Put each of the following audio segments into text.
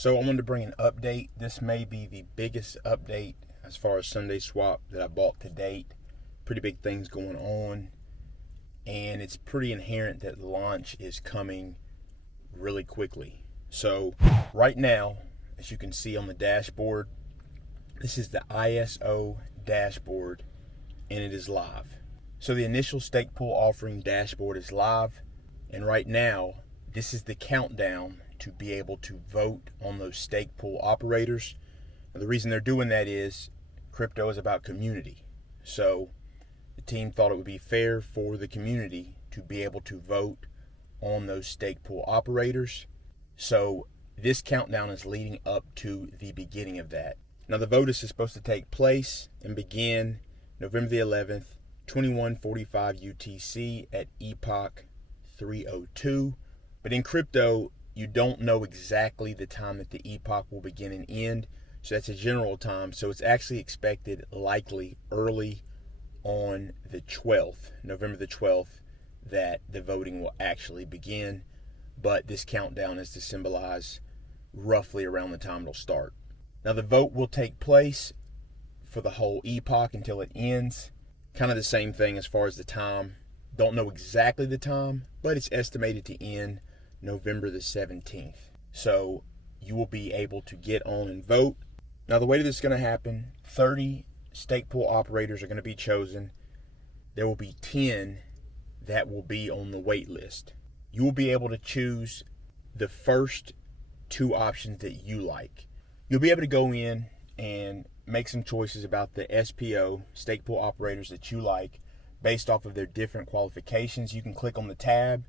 So I wanted to bring an update. This may be the biggest update as far as SundaeSwap that I bought to date. Pretty big things going on, and it's pretty inherent that launch is coming really quickly. So right now, as you can see on the dashboard, this is the ISO Dashboard, and it is live. So the initial stake pool offering dashboard is live, and right now this is the countdown to be able to vote on those stake pool operators. Now, the reason they're doing that is crypto is about community. So the team thought it would be fair for the community to be able to vote on those stake pool operators. So this countdown is leading up to the beginning of that. Now the vote is supposed to take place and begin November the 11th, 21:45 UTC at epoch 302. But in crypto, you don't know exactly the time that the epoch will begin and end. So that's a general time. So it's actually expected likely early on the 12th, November the 12th, that the voting will actually begin. But this countdown is to symbolize roughly around the time it'll start. Now the vote will take place for the whole epoch until it ends. Kind of the same thing as far as the time. Don't know exactly the time, but it's estimated to end November the 17th. So you will be able to get on and vote. Now the way that this is going to happen, 30 stake pool operators are going to be chosen. There will be 10 that will be on the wait list. You will be able to choose the first two options that you like. You'll be able to go in and make some choices about the SPO, stake pool operators that you like based off of their different qualifications. You can click on the tab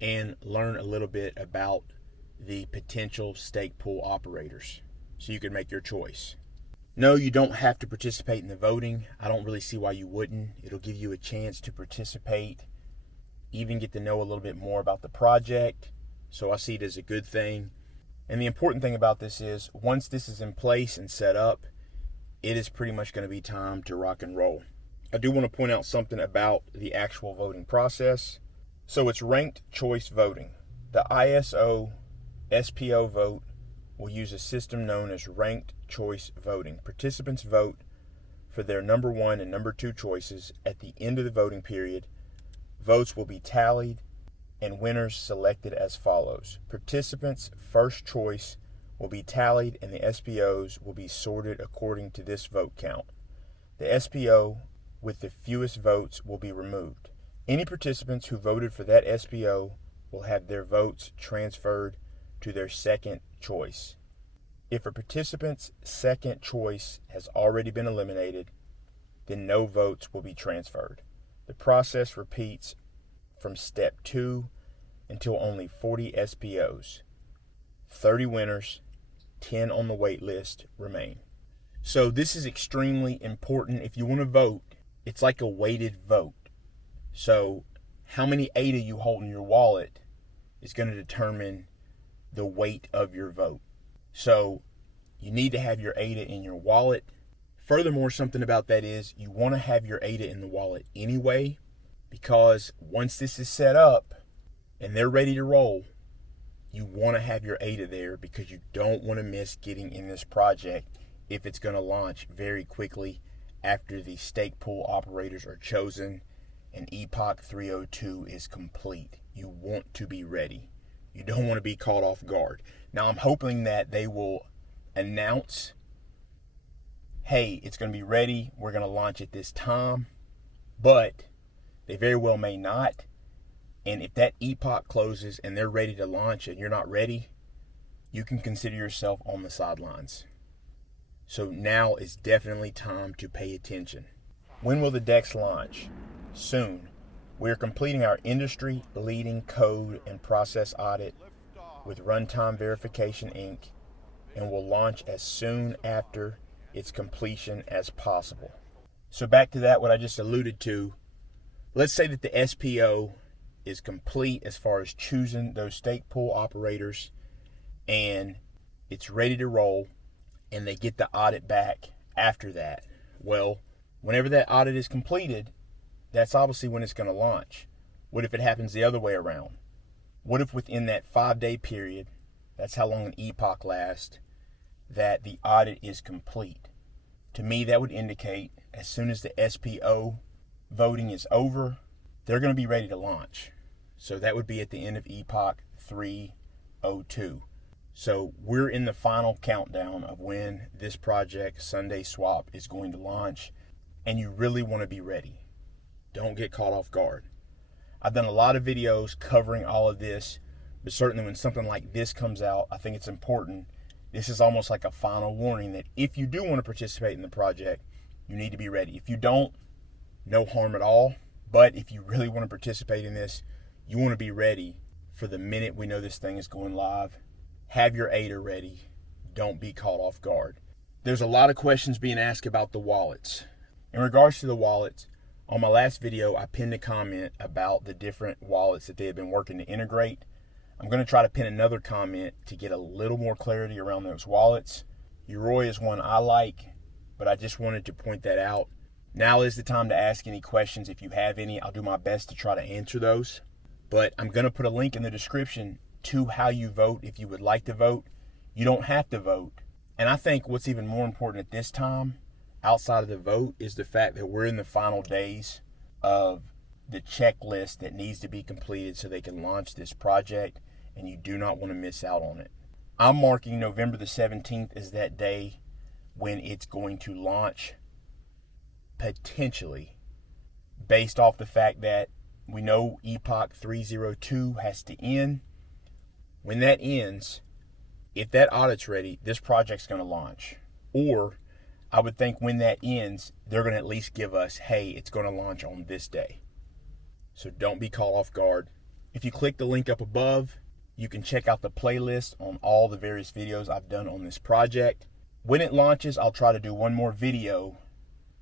and learn a little bit about the potential stake pool operators so you can make your choice. No, you don't have to participate in the voting. I don't really see why you wouldn't. It'll give you a chance to participate, even get to know a little bit more about the project. So I see it as a good thing. And the important thing about this is once this is in place and set up, it is pretty much going to be time to rock and roll. I do want to point out something about the actual voting process. So it's ranked choice voting. The ISO SPO vote will use a system known as ranked choice voting. Participants vote for their number 1 and number 2 choices at the end of the voting period. Votes will be tallied and winners selected as follows. Participants' first choice will be tallied and the SPOs will be sorted according to this vote count. The SPO with the fewest votes will be removed. Any participants who voted for that SPO will have their votes transferred to their second choice. If a participant's second choice has already been eliminated, then no votes will be transferred. The process repeats from step 2 until only 40 SPOs, 30 winners, 10 on the wait list remain. So this is extremely important. If you want to vote, it's like a weighted vote. So how many ADA you hold in your wallet is going to determine the weight of your vote. So you need to have your ADA in your wallet. Furthermore, something about that is you want to have your ADA in the wallet anyway, because once this is set up and they're ready to roll, you want to have your ADA there because you don't want to miss getting in this project if it's going to launch very quickly after the stake pool operators are chosen and epoch 302 is complete. You want to be ready. You don't want to be caught off guard. Now I'm hoping that they will announce, hey, it's going to be ready. We're going to launch at this time, but they very well may not. And if that epoch closes and they're ready to launch and you're not ready, you can consider yourself on the sidelines. So now is definitely time to pay attention. When will the DEX launch? Soon. We are completing our industry-leading code and process audit with Runtime Verification Inc. and will launch as soon after its completion as possible. So back to that, what I just alluded to. Let's say that the SPO is complete as far as choosing those stake pool operators and it's ready to roll and they get the audit back after that. Well, whenever that audit is completed, that's obviously when it's going to launch. What if it happens the other way around? What if within that 5-day period that's how long an epoch lasts, that the audit is complete. To me, that would indicate as soon as the SPO voting is over, they're going to be ready to launch. So that would be at the end of epoch 302. So we're in the final countdown of when this project, SundaeSwap, is going to launch, and you really want to be ready. Don't get caught off guard. I've done a lot of videos covering all of this, but certainly when something like this comes out, I think it's important. This is almost like a final warning that if you do want to participate in the project, you need to be ready. If you don't, no harm at all. But if you really want to participate in this, you want to be ready for the minute we know this thing is going live. Have your ADA ready. Don't be caught off guard. There's a lot of questions being asked about the wallets. In regards to the wallets, on my last video, I pinned a comment about the different wallets that they have been working to integrate. I'm going to try to pin another comment to get a little more clarity around those wallets. Yoroi is one I like, but I just wanted to point that out. Now is the time to ask any questions. If you have any, I'll do my best to try to answer those. But I'm going to put a link in the description to how you vote if you would like to vote. You don't have to vote. And I think what's even more important at this time, outside of the vote, is the fact that we're in the final days of the checklist that needs to be completed so they can launch this project, and you do not want to miss out on it. I'm marking November the 17th as that day when it's going to launch, potentially, based off the fact that we know epoch 302 has to end. When that ends, if that audit's ready, this project's going to launch. Or I would think when that ends, they're going to at least give us, hey, it's going to launch on this day. So don't be caught off guard. If you click the link up above, you can check out the playlist on all the various videos I've done on this project. When it launches, I'll try to do one more video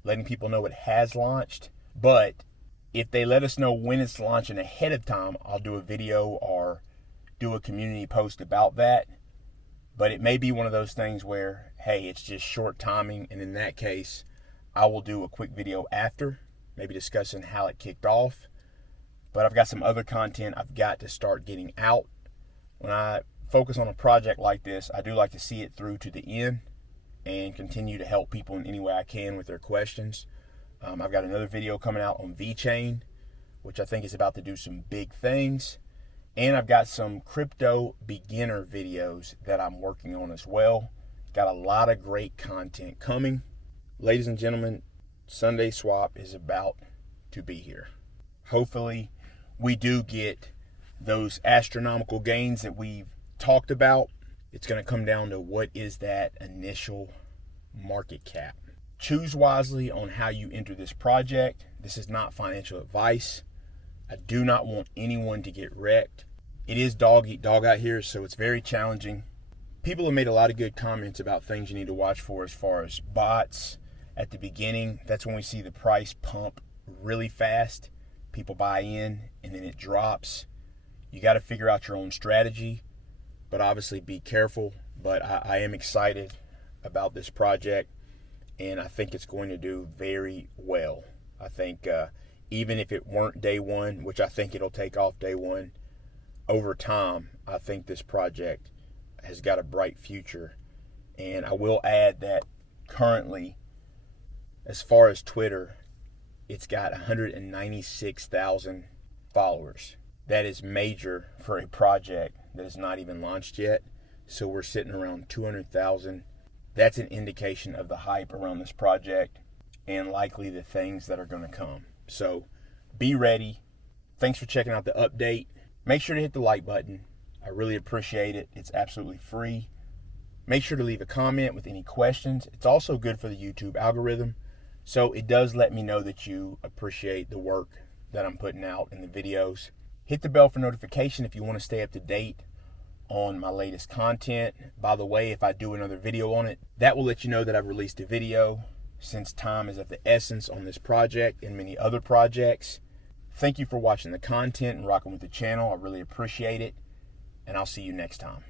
letting people know it has launched. But if they let us know when it's launching ahead of time, I'll do a video or do a community post about that. But it may be one of those things where, hey, it's just short timing, and in that case, I will do a quick video after, maybe discussing how it kicked off. But I've got some other content I've got to start getting out. When I focus on a project like this, I do like to see it through to the end and continue to help people in any way I can with their questions. I've got another video coming out on VeChain, which I think is about to do some big things. And I've got some crypto beginner videos that I'm working on as well. Got a lot of great content coming. Ladies and gentlemen, SundaeSwap is about to be here. Hopefully, we do get those astronomical gains that we've talked about. It's going to come down to what is that initial market cap. Choose wisely on how you enter this project. This is not financial advice. I do not want anyone to get wrecked. It is dog eat dog out here, so it's very challenging. People have made a lot of good comments about things you need to watch for as far as bots. At the beginning, that's when we see the price pump really fast. People buy in and then it drops. You got to figure out your own strategy, but obviously be careful. But I am excited about this project, and I think it's going to do very well. I think even if it weren't day one, which I think it'll take off day one, over time, I think this project has got a bright future. And I will add that currently, as far as Twitter, it's got 196,000 followers. That is major for a project that is not even launched yet. So we're sitting around 200,000. That's an indication of the hype around this project and likely the things that are going to come. So be ready. Thanks for checking out the update. Make sure to hit the like button. I really appreciate it. It's absolutely free. Make sure to leave a comment with any questions. It's also good for the YouTube algorithm. So it does let me know that you appreciate the work that I'm putting out in the videos. Hit the bell for notification if you want to stay up to date on my latest content. By the way, if I do another video on it, that will let you know that I've released a video, since time is of the essence on this project and many other projects. Thank you for watching the content and rocking with the channel. I really appreciate it, and I'll see you next time.